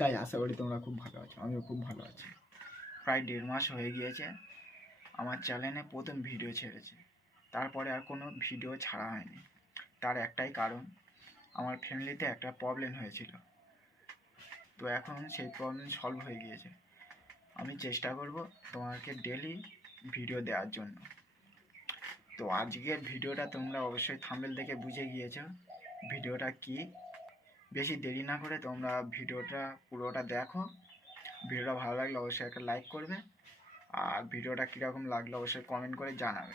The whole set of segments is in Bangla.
গাই আশা করি তোমরা খুব ভালো আছো, আমিও খুব ভালো আছি। প্রায় 1.5 মাস হয়ে গিয়েছে আমার চ্যানেলে প্রথম ভিডিও ছেড়েছে, তারপরে আর কোনো ভিডিও ছাড়া হয়নি। তার একটাই কারণ, আমার ফ্যামিলিতে একটা প্রবলেম হয়েছিল, তো এখন সেই প্রবলেম সলভ হয়ে গিয়েছে। আমি চেষ্টা করব তোমাকে ডেলি ভিডিও দেওয়ার জন্য। তো আজকের ভিডিওটা তোমরা অবশ্যই থাম্বনেল দেখে বুঝে গিয়েছো ভিডিওটা কি। বেশি দেরি না করে তোমরা ভিডিওটা পুরোটা দেখো। ভিডিওটা ভালো লাগলে অবশ্যই একটা লাইক করবে, আর ভিডিওটা কীরকম লাগলো অবশ্যই কমেন্ট করে জানাবে।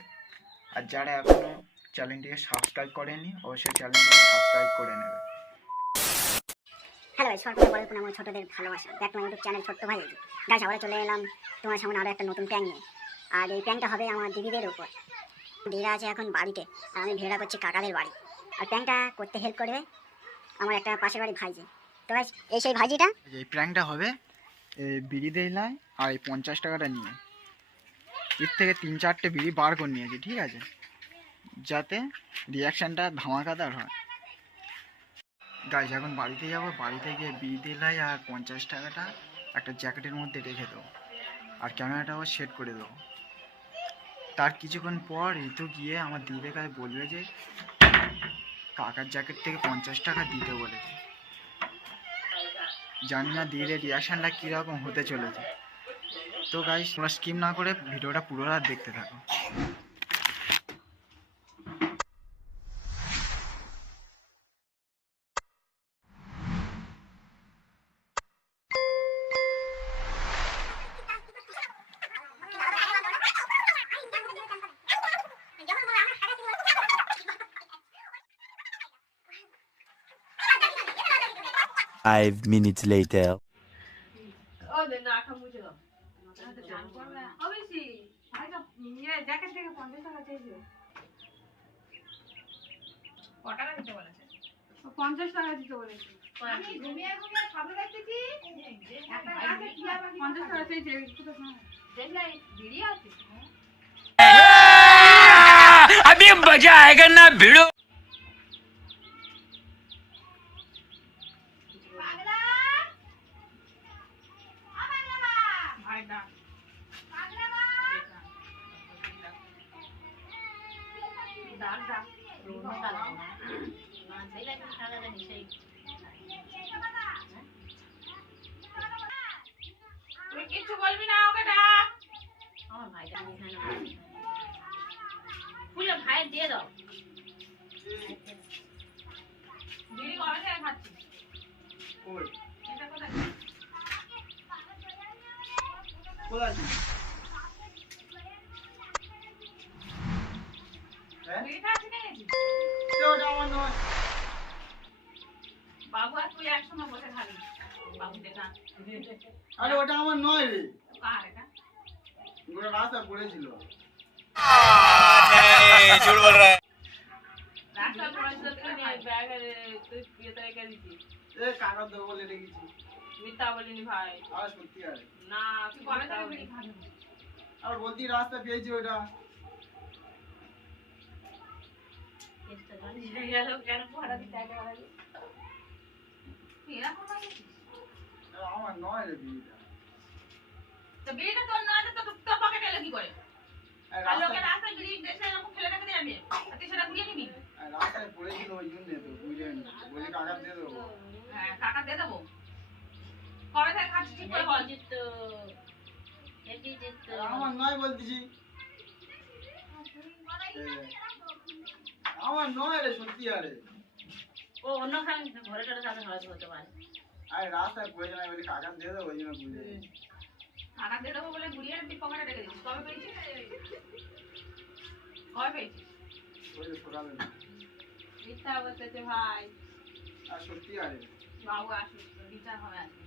আর যারা এখনও চ্যানেলটিকে সাবস্ক্রাইব করেনি অবশ্যই চ্যানেলটিকে সাবস্ক্রাইব করে নেবে। হ্যালো ভাই, সরকারের বড় কোনো আমার ছোটদের ভালোবাসা দেখ তোমার ইউটিউব চ্যানেল ছোট্ট ভাই গাছ আবার চলে এলাম তোমার সামনে আরও একটা নতুন প্যাং নিয়ে। আর এই প্যাংটা হবে আমার দিদিদের উপর। দিদিরা আছে এখন বাড়িতে, আর আমি ভিডিওটা করছি কাকাদের বাড়ি। আর প্যাংটা করতে হেল্প করবে আমার একটা পাশের বাড়ি ভাইজি। তো ভাই এই সেই ভাইজিটা, এই প্র্যাঙ্কটা হবে বিড়ি দেয় আর এই 50 টাকাটা নিয়ে এর থেকে 3-4টে বিড়ি বার করে নিয়েছি, ঠিক আছে, যাতে রিয়াকশানটা ধামাকাদার হয়। গাইজ এখন বাড়িতে যাবো, বাড়িতে গিয়ে বিড়ি দিলাই আর 50 টাকাটা একটা জ্যাকেটের মধ্যে রেখে দেবো, আর ক্যামেরাটাও সেট করে দেবো। তার কিছুক্ষণ পর ঋতু গিয়ে আমার দিদির কাছে বলবে যে কাকার জ্যাকেট থেকে 50 টাকা দিতে বলেছে। জানি না দিদির রিয়াকশানটা কীরকম হতে চলেছে। তো গাইজ তোমরা স্কিপ না করে ভিডিওটা পুরোটা দেখতে থাকো। Five minutes later. अभी मजा आएगा ना भिड़ो। কিছু বলবি না, ওকে ডাক। আমার ভাইটা ফুলে ভাই দিয়ে দাও। বিড়ি কবে থেকে খাচ্ছিস? ওই এটা কোথায়? কোথায় বিড়ি খাচ্ছি নাকি? বাবু আর তুই একসঙ্গে বসে খাবি। বাবু দেখা। আরে ওটা আমার নয় রে, কার এটা? ওটা রাস্তায় পড়েছিল। झूठ बोल रहा है। রাস্তা পড়েছিল তুই ব্যাগে তুই ইয়েতে রেখে দিছিস। এ কাকা দেবো বলে রেখেছি। মিথ্যা বলিনি ভাই। আর সত্যি আরে না তুই কবে থেকে বিড়ি খাবি? আর বলতি রাস্তা পেয়েছি ওটা। কেন পড়া দিতে আগে বাড়ালি? তুই এরকম হয়েছিস? আমার নয় রে বিড়িটা। তো বিড়িটা তোর নয় তো তোর পকেটে এলো কি করে? আর লোকের রাস্তায় বিড়ি দেশে এরকম ফেলে রেখে দিয়ে যাবে, আর তুই সেটা দিয়ে নিবি? রাস্তায় পড়েছিল ওই জন্য তো বুঝলেন, বলি কাকা দিয়ে দেবো। হ্যাঁ টাকা দিয়ে দেবো। কবে থেকে খাচ্ছিস ঠিক করে বল। আমার নয় বলতেছি, আমার নয় রে সত্যি আরে। ও অন্য খান ঘরে টরে সাথে হয়তো হতে পারে। আরে রাস্তায় পড়েছে না বলি কাকা দিয়ে দেবো ওই জন্য বুঝলে। টাকা দিয়ে দেবো বলে ঘুরিয়ে তুই পকেটে রেখে দিচ্ছিস। কবে পেয়েছিস? কবে পেয়েছিস? ওই যে সকালে না। মিথ্যা বলতেছে ভাই। আর সত্যি আরে বাবু আসিস তো বিচার হবে আজকে।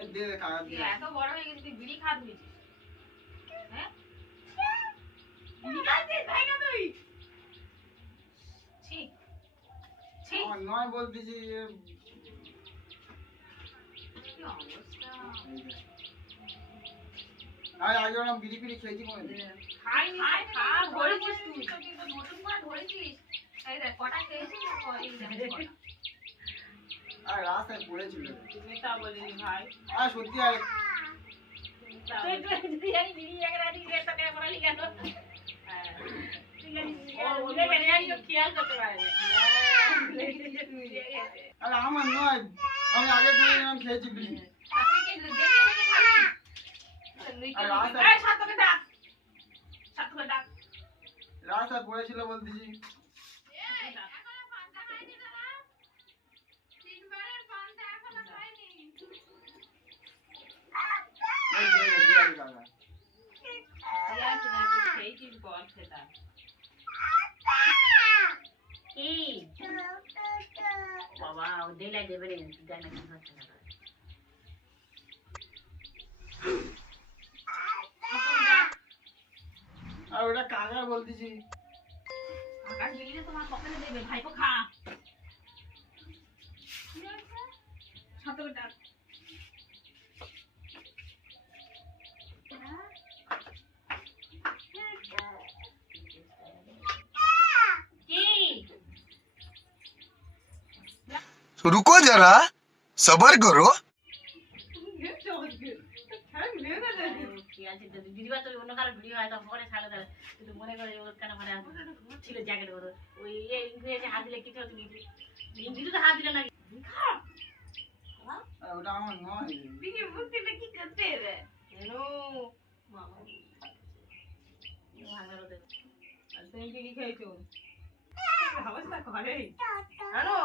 এই দে দে কাকা তুই দিয়ে। এত বড় হয়ে গেছিস তুই বিড়ি খাত হয়েছিস। হ্যাঁ বিড়ি খাচ্ছিস ভাই না তুই? ছি ছি আমার নয় বলতেছি। কি অবস্থা। আরে আগে ওরকম বিড়ি ফিড়ি খেয়েছি মনে নেই। খাইনি খা ধরেছিস তুই তো কিন্তু নতুন করে ধরেছিস। এই দেখ কটা খেয়েছিস এই দেখ কটা। আর রাস্তায় পড়েছিল। তুমি তা বলিনি ভাই। আর সত্যি আর তুই জানি বিড়ি এক রাতি দিয়ে টাকা পড়ালি কেন? হ্যাঁ। তুই জানি ওরে বেরে আইও খেয়াল করতে পারে। আর আমার নয়, আমি আগে করে নাম খেয়েছি বিড়ি। আপনি কি দেখে দেখে খালি? আর রাস্তায় এই সাতকে ডাক। সাতকে ডাক। রাস্তায় পড়েছিল বলতেছি। এই যে দিয়ালি কাকা। ইয়া তুমি খেয়েছিস বল সেটা। কি বাবা ও দিলাই দেবে রে দেয় না কি হচ্ছে না আর ওটা কাকা বলতেছি। আকাশ বিড়িটা তোমার পকেটে দেবে ভাইপো খা। সাতকে ডাক। কি रुको जरा सबर करो। দিদিবা তো অন্য কারো ভিডিও হয় তখন পরে ছাড়ে দেয় কিন্তু মনে করে ওর কেন মানে ছিল জ্যাকেট ওর ওই ইংরেজি হাত দিলে কিছু হতো ইংরেজি তো হাত দিলে না আর ওটা আমার নয়। দিকে মুক্তিটা কি করতে রে হ্যালো মামা তুমি বিড়ি খেয়েছো অবস্থা করে হ্যালো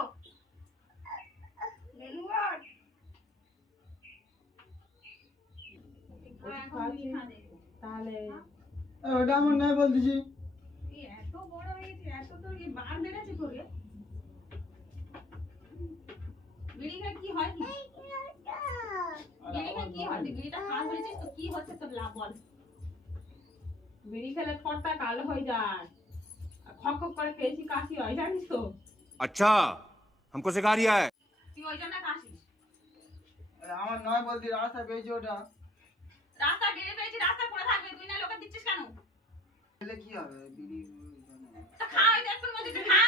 তাহলে আর ওটা আমার নয় বলতেছি। এত বড় হয়েছে এত তোর কি বার বেড়েছে তোরে বিড়ি খেয়ে কি হয় কি বিড়ি খেয়ে কি হয় তুই বিড়িটা খাওয়া হয়েছিস তো কি হচ্ছে তোর লাভ বল বিড়ি খেলে ঠোঁটটা কালো হয়ে যায় আর খক খক করে খেয়েছি কাশি হয় জানিস তো अच्छा हमको सिखा रिया है তুই ওই জন্য কাশিস আর আমার নয় বলতে রাস্তায় পেয়েছি ওটা। রাস্তা গেড়ে পেয়েছি রাস্তা পড়ে থাকবে তুই না লোকে দিচ্ছিস কেন খেলে কি হবে বিড়ি? তা খা ওই একটুর মধ্যে তুই খা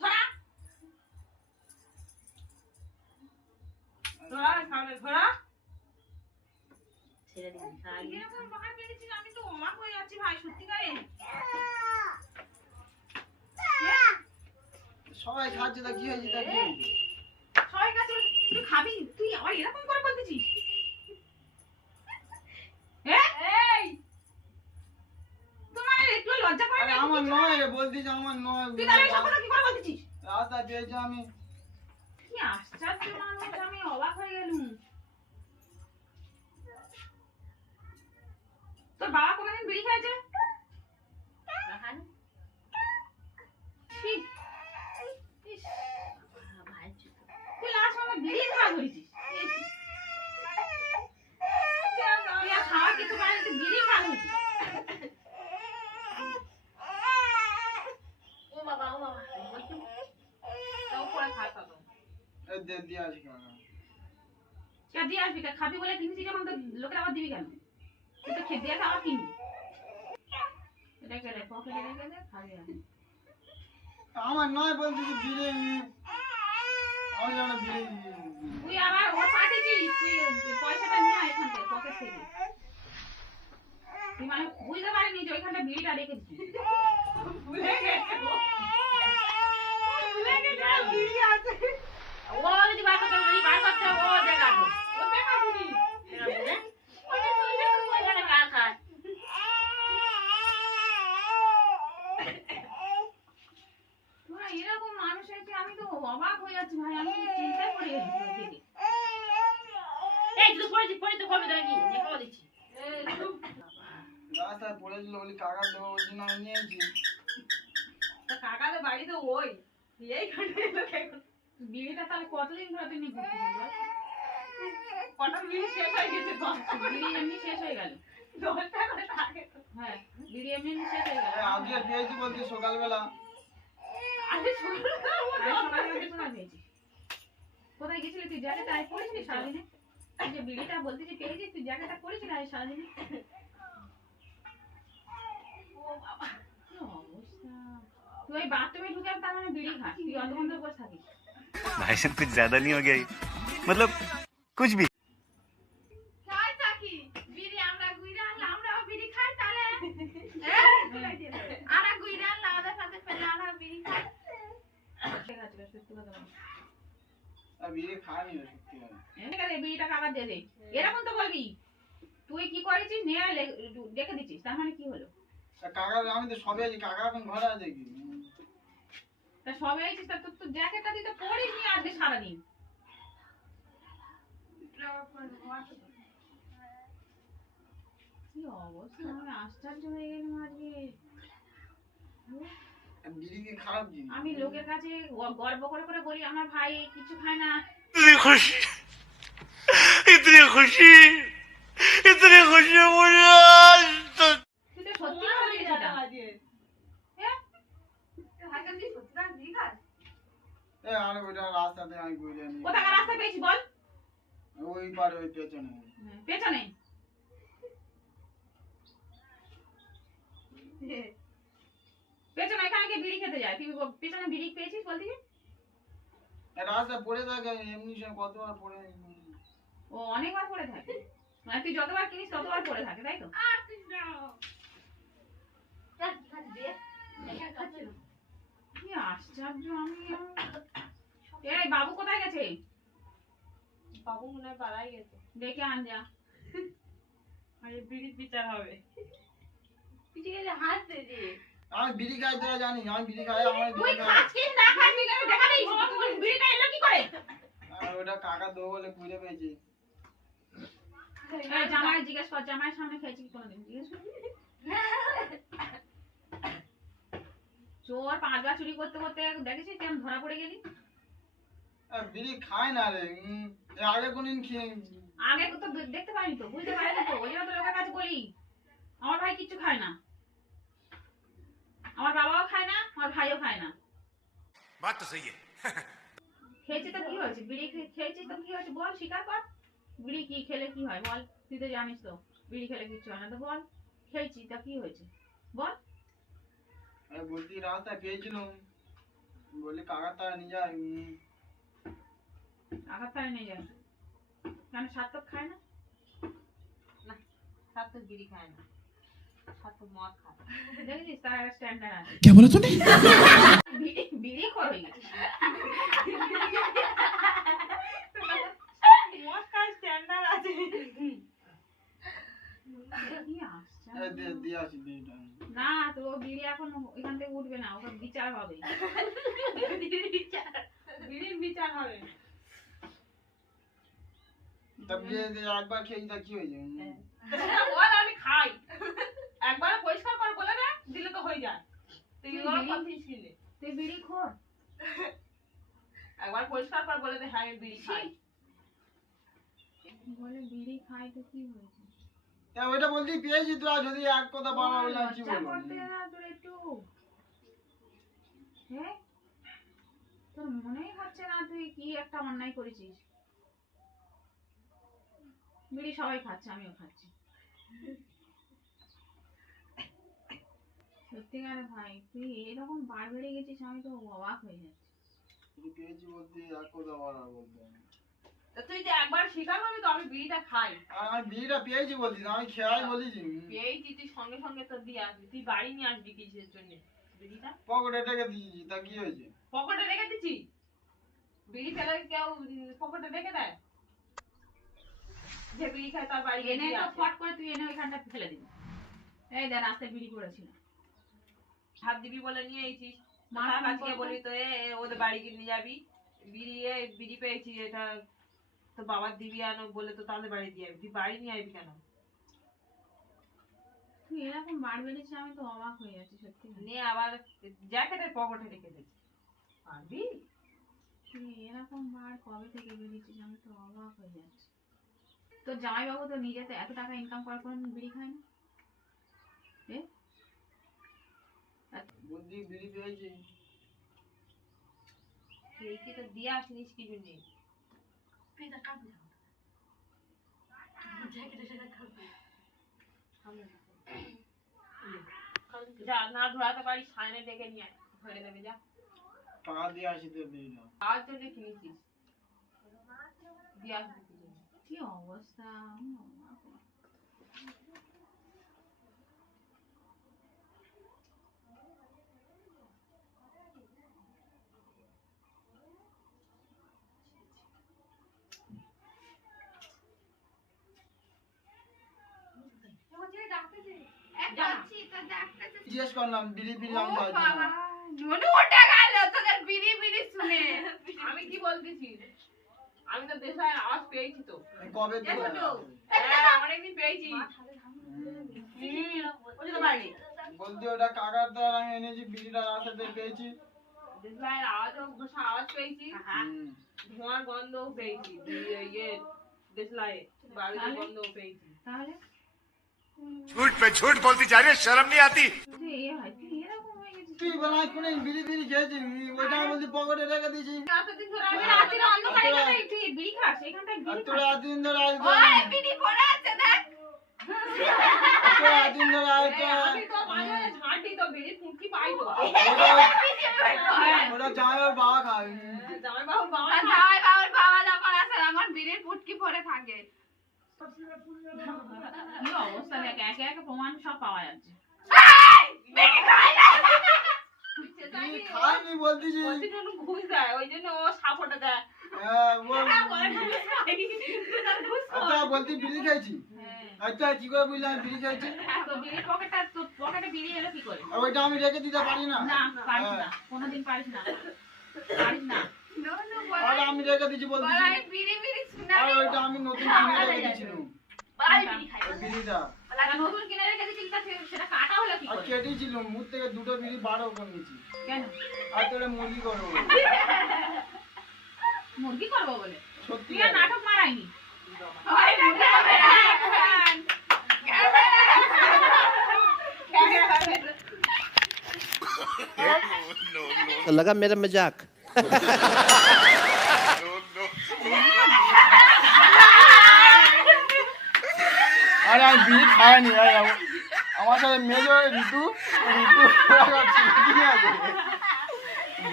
ধরা ধরা খাবে ধরা ছেড়ে দিন এরকম বাহার বেরিয়েছিস আমি তো অবাক হয়ে যাচ্ছি ভাই সত্যিকারে সবাই খাচ্ছে তা কি হয়েছে তা কি হয়েছে? সবাই কাছে তুই খাবি তুই আবার এরকম করে বলতেছিস এই তোমার একটু লজ্জা করে আরে না আমার নয় রে বলতেছি আমার নয়। তুই তাহলে সব কথা কি করে বলতেছিস রাস্তায় পেয়েছি আমি। কি আশ্চর্য মানুষ আমি অবাক হয়ে গেলুম তোর বাবা কোনোদিন বিড়ি খেয়েছে ছি, ইস, তুই লাস্ট সময় বিড়ি খাওয়া ধরেছিস তুই আর খাওয়া কিছু পারে তুই বিড়ি খাওয়া ধরেছিস ও বাবা তাও পরে খাস তখন এই দিয়ে আসি কাকা। কে দিয়ে আসবি কে? খাবি বলে কিনছিস যখন তো লোকের আবার দিবি কেন তুই তো খেয়ে দিয়ে আবার কিনবি রেখে রে পকেটে রেখে দে খাবি আমি আমার নয় বলতেছি বিড়ি। আমি যেন বিড়ি। তুই আবার ওর পাঠিয়েছিস তুই পয়সাটা নিয়ে আয় এখান থেকে পকেট থেকে তুই মানে বুঝতে পারিনি যে ওইখানটা বিড়িটা রেখেছিস ভুলে গেছে ও। ভুলে গেছে ওর বিড়ি আছে ও যদি বার করতে যদি বার করতে ও দেখা তো ও দেখাবি ওটা তুই দেখো ওখানে কাজ খায় তোরা এরকম মানুষ হয়েছে আমি তো অবাক হয়ে যাচ্ছি ভাই আমি তো চিন্তায় পড়ে গেছি তোর দিকে এই তুই পড়ে তো করবি নাকি দেখো দিচ্ছি রাস্তায় পড়েছিল বলি কাকা দেবো ওই জন্য আমি নিয়েছি। তা কাকাদের বাড়িতে ওই এইখানে এলো কে? বিড়িটা তাহলে কতদিন ধরে তুই নিয়ে ঘুরতেছিস বল? কটা বিড়ি শেষ হয়ে গেছে 10টা বিড়ি এমনি শেষ হয়ে গেল 10টা করে থাকে তো হ্যাঁ বিড়ি এমনি শেষ হয়ে গেল আজকে পেয়েছি বলতে সকালবেলা। আরে সকালে কোথায় পেয়েছিস কোথায় গেছিলি তুই জ্যাকেটটা আয় পরেছিলি সারাদিনে তুই যে বিড়িটা বলতেছিস পেয়েছিস তুই জ্যাকেটটা পরেছিলি আয় সারাদিনে ও বাবা কি অবস্থা তুই ওই বাথরুমে ঢুকে তার মানে বিড়ি খাস তুই অন্ধ বন্ধ বসে থাকিস भाई साहब कुछ ज्यादा नहीं हो गया ये? मतलब कुछ भी। খাই চাকি বিড়ি আমরা গুইরা আনলাম আমরাও বিড়ি খাই তাহলে আরা গুইরা আনলাম আমাদের সাথে পেলে আমরা বিড়ি খাই ঠিক আছে সত্যি কথা বল আর বিড়ি খাইনি রে, সত্যি কথা। এখানে বিড়িটা কাকা দিয়ে দে এরকম তো বলবি তুই কি করেছিস নিয়ে রেখে দিছিস তার মানে কি হলো তা কাকা আমি তো সবে আছি, কাকা এখন ঘরে আছে কি? তা সবে আইছিস তা তোর জ্যাকেটটা তুই তো পরিস নি আজকে সারাদিন কি অবস্থা আমি আশ্চর্য হয়ে গেলাম আজকে বিড়ি কি খারাপ জিনিস? আমি লোকের কাছে গর্ব করে করে বলি আমার ভাই কিছু খায় না इतनी खुशी इतनी खुशी मुझे आज तक। তুই তো সত্যি বলছিস এটা হ্যাঁ এ আরে ওইটা রাস্তাতে আমি কইলে নি। কোথাকার রাস্তা পেয়েছি বল ওই পারে ওই পেছনে। পেছনে পেছনে এখানে কে বিড়ি খেতে যায় তুই পেছনে বিড়ি পেয়েছিস বলতি রাস্তা পড়ে থাকে এমনি সময় কতবার পড়ে। ও অনেকবার পড়ে থাকে মানে তুই যতবার কিনিস ততবার পড়ে থাকে তাই তো কি আশ্চর্য আমি এই বাবু কোথায় গেছে বাবু মনে হয় পাড়ায় গেছে ডেকে আন যা আরে বিড়ির বিচার হবে হাসতে যে আমি বিড়ি খাই তোরা জানি, আমি বিড়ি খাই আমার তুই বিড়ি খাই। খাস কি না খাস তুই কেন দেখা নেই বিড়িটা এলো কি করে আর ওটা কাকা দেবো বলে কুড়ে পেয়েছি। এই জামাই জিজ্ঞেস কর জামাইয়ের সামনে খেয়েছি কি কোনোদিন জিজ্ঞেস কর চোর 5 বার চুরি করতে করতে দেখেছিস কেমন ধরা পড়ে গেলি আর বিড়ি খায় না রে, এর আগে কোনদিন খেয়ে। আগে তো দেখতে পাইনি তো বুঝতে পারিনি তো ওই জন্য তো লোকের কাছে বলি আমার ভাই কিচ্ছু খায় না আমার বাবাও খায় না আমার ভাইও খায় না बात तो सही है। খেয়েছি তো কি হয়েছে বিড়ি খেয়েছিস তো কি হয়েছে বল স্বীকার কর বিড়ি কি খেলে কি হয় বল তুই তো জানিস তো বিড়ি খেলে কিচ্ছু হয় না তো বল খেয়েছি তা কি হয়েছে বল আমি বলছি রাস্তায় পেয়েছিলাম, বলি কাকা তারা নিয়ে যায়। আঘাত পারে নিয়ে যায় কেন সার্থক খায় না সার্থক বিড়ি খায় না সার্থক মদ খায় দেখেছিস তার একটা স্ট্যান্ডার্ড আছে क्या बोला तूने? বিড়ি বিড়ি খর হয়ে গেছে মদ খায় স্ট্যান্ডার্ড আছে কি আশ্চর্য। দিয়ে আসি বিড়িটা। না তো ও বিড়ি এখন এখান থেকে উঠবে না ওখানে বিচার হবে বিড়ির বিচার হবে তা বিড়ি একবার খেয়েছি তা কি হয়েছে? বল আমি খাই একবার পরিষ্কার কর বলে দে দিলে তো হয়ে যায় তুই তুই ওরা বিড়ি- কথা ছিলে তুই বিড়ি খোর একবার পরিষ্কার কর বলে দে হ্যাঁ আমি বিড়ি খাই বলে বিড়ি খাই তো কি হয়েছে তা ওইটা বলতেই পেয়েছি, তোরা যদি এক কথা বাবা বললাম কি লজ্জা বলবো? করতে না তোর একটু হ্যাঁ তোর মনেই হচ্ছে না তুই কি একটা অন্যায় করেছিস বিড়ি সবাই খাচ্ছে আমিও খাচ্ছি সত্যিকারে ভাই তুই এরকম বার বেড়ে গেছিস আমি তো অবাক হয়ে যাচ্ছি যদি পেয়েছি বলতে এক কথা বাবা বলতে। তা তুই যে একবার স্বীকার করবি তো আমি বিড়িটা খাই আর আমি বিড়িটা পেয়েছি বলছি, আমি খেয়াই বলেছি। পেয়েছি তুই সঙ্গে সঙ্গে তোর দিয়ে আসবি তুই বাড়ি নিয়ে আসবি কিসের জন্য বিড়িটা পকেটে রেখে দিয়েছি, তা কি হয়েছে? পকেটে রেখে দিচ্ছি বিড়ি ফেলে কেউ পকেটে রেখে দেয় যে বিড়ি খায় তার বাড়ি এনে দিয়ে তো আসে। ফট করে তুই এনে ওইখানটা ফেলে দিবি এই দেখ রাস্তায় বিড়ি পড়েছিল হাত দিবি বলে নিয়ে এসেছিস মা তার ফোন কাছে করতো। বলি তো ওদের বাড়ি গিয়ে নিয়ে যাবি বিড়ি পেয়েছি এটা তো বাবার দিবি আনো বলে তো তাহলে বাড়ি দিয়ে যাবি তুই বাড়ি নিয়ে আসবি কেন তুই এরকম বার বেড়েছিস আমি তো অবাক হয়ে যাচ্ছি সত্যি নিয়ে আবার জ্যাকেটের পকেটে রেখে দিয়েছি পারবি তুই এরকম বার কবে থেকে বেরিয়েছিস আমি তো অবাক হয়ে যাচ্ছি তোর জামাইবাবু তো নিজে তো এত টাকা ইনকাম করার পর বিড়ি খায় না বুদ্ধি বিড়ি পেয়েছি। তুই কি তো দিয়ে আসনিস কি জন্য যা না ধরাতে পারি সাইনে ডেকে নিয়ে আয় ধরে দেবে যা টাকা দিয়ে আসি তো বিড়িটা। খাওয়ার জন্য কিনেছিস দিয়ে আসবি কি জন্য? কি অবস্থা জিজ্ঞেস করলাম বিড়ি বিড়ি আমি খাওয়ার জন্য। মনে ওটা গেল তোদের বিড়ি বিড়ি শুনে আমি কি বলতেছি আমি তো দেশে আওয়াজ পেয়েছি তো কবে এ দিলে? ছোট, হ্যাঁ, অনেকদিন পেয়েছি ওই যে তো বাড়ি বলতে ওটা কাকার দ্বারা আমি এনেছি বিড়িটা রাস্তাতে পেয়েছি। দেশলাইয়ের আওয়াজও ঘোষা আওয়াজ পেয়েছি ধোঁয়ার গন্ধও পেয়েছি ইয়ে দেশলাই বাড়িতে গন্ধও পেয়েছি তাহলে झूठ पे झूठ बोलती जा रही है शर्म नहीं आती এরকম হয়ে গেছে তুই বলাই কোনে বিড়ি বিড়ি খেয়েছি ওইটা বলতে পকেটে রেখে দিয়েছি। এতদিন ধরে আমি রাতের অন্ধকারে এখানটায় তুই বিড়ি খাস এখানটায় আর বিড়ি তোরা এতদিন ধরে আসবে ওই বিড়ি পড়ে আছে দেখ তোরা এতদিন ধরে আসবে আমি তো মাঝে ঝাঁটি তো বিড়ি ফুটকি পাই তো ওটা জামাইয়ের বাবা খায়। জামাই বাবুর বাবা জামাই বাবুর বাবা যখন আসে তখন বিড়ির পুটকি পরে থাকে। কি অবস্থা দেখ একে একে প্রমাণ সব পাওয়া যাচ্ছে বিড়ি খায়নি বলতেছি। ওই জন্য ঘুষ দেয় ওই জন্য ও সাপোর্টে দেয় হ্যাঁ বল। বলে ঘুষ খাই। ঘুষ খাওয়া। আচ্ছা বলতে বিড়ি খাইছি। আচ্ছা কি করে বুঝলাম বিড়ি খাইছি? তো বিড়ির পকেটটা তো পকেটে বিড়ি এলো কি করে আর ওইটা আমি রেখে দিতে পারি না। না পারিস না কোনোদিন পারিস না পারিস না আর আমি রেখে দিয়েছি বলতেছি। বলাই বিড়ি বিড়ি শুনে আর ওইটা আমি নতুন কিনে রেখে দিয়েছিলাম বলাই বিড়ি খাই। ওই বিড়িটা। আর নতুন কিনে রেখে দিচ্ছিস তা সেটা কাটা হলো কি আর করে কেটেছিল মুখ থেকে দুটো বিড়ি বারো করে নিয়েছি। কেন আর তোরা মুরগি করবো মুরগি করবো বলে সত্যি তুই আর নাটক মারাইনি ওই लगा मेरा मजाक আরে আমি বিড়ি খাইনি আমার সাথে মেজো ঋতু ঋতু ঠিক আছে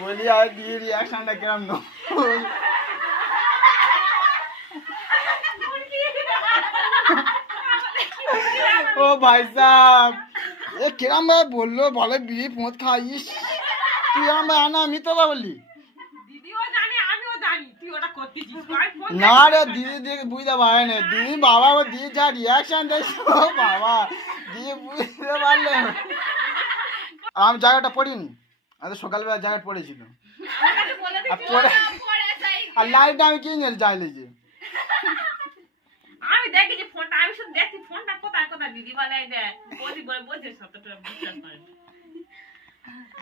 বলি আর দিয়ে রিয়াকশনটা কেমন নো ও ভাই সাহেব এ কিরম ভাবে বললো বলে বিড়ি পোঁত খাইস তুই আমার আনা আমি তো বললি দিদিও জানে আমিও জানি তুই ওটা করতেছিস না রে দিদি দিদি বুঝতে পারে না দিদি বাবা ও দিদি যা রিয়াকশন দিয়েছে ও বাবা দিদি বুঝতে পারলে আমি জায়গাটা পড়িনি আমি তো সকালবেলা জায়গায় পড়েছিল আর পরে আর লাইটটা আমি কিনে চাইলে যে আমি দেখি যে ফোনটা আমি শুধু দেখছি ফোনটা কোথায় কোথায় দিদি বলে দেয় বলি বলে বলছে সতটা বিশ্বাস করে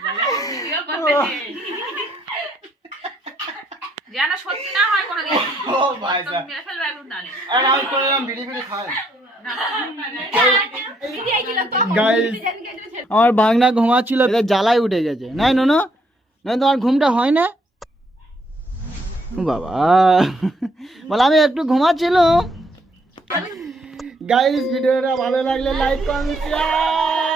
বলে ভিডিও করতেছে যেন সত্যি না হয় কোনো দিন ও ভাই সাহেব মেরে ফেলবে একদম ডালে আর আমি করলাম বিড়ি বিড়ি খাই বিড়ি আইছিল তো গাইস আমার ভাগনা ঘুমাচ্ছিল এটা জ্বালাই উঠে গেছে নাই নো না তোমার ঘুমটা হয় না ও বাবা বলে আমি একটু ঘুমাচ্ছিলাম গাইস ভিডিওটা ভালো লাগলে লাইক কমেন্ট শেয়ার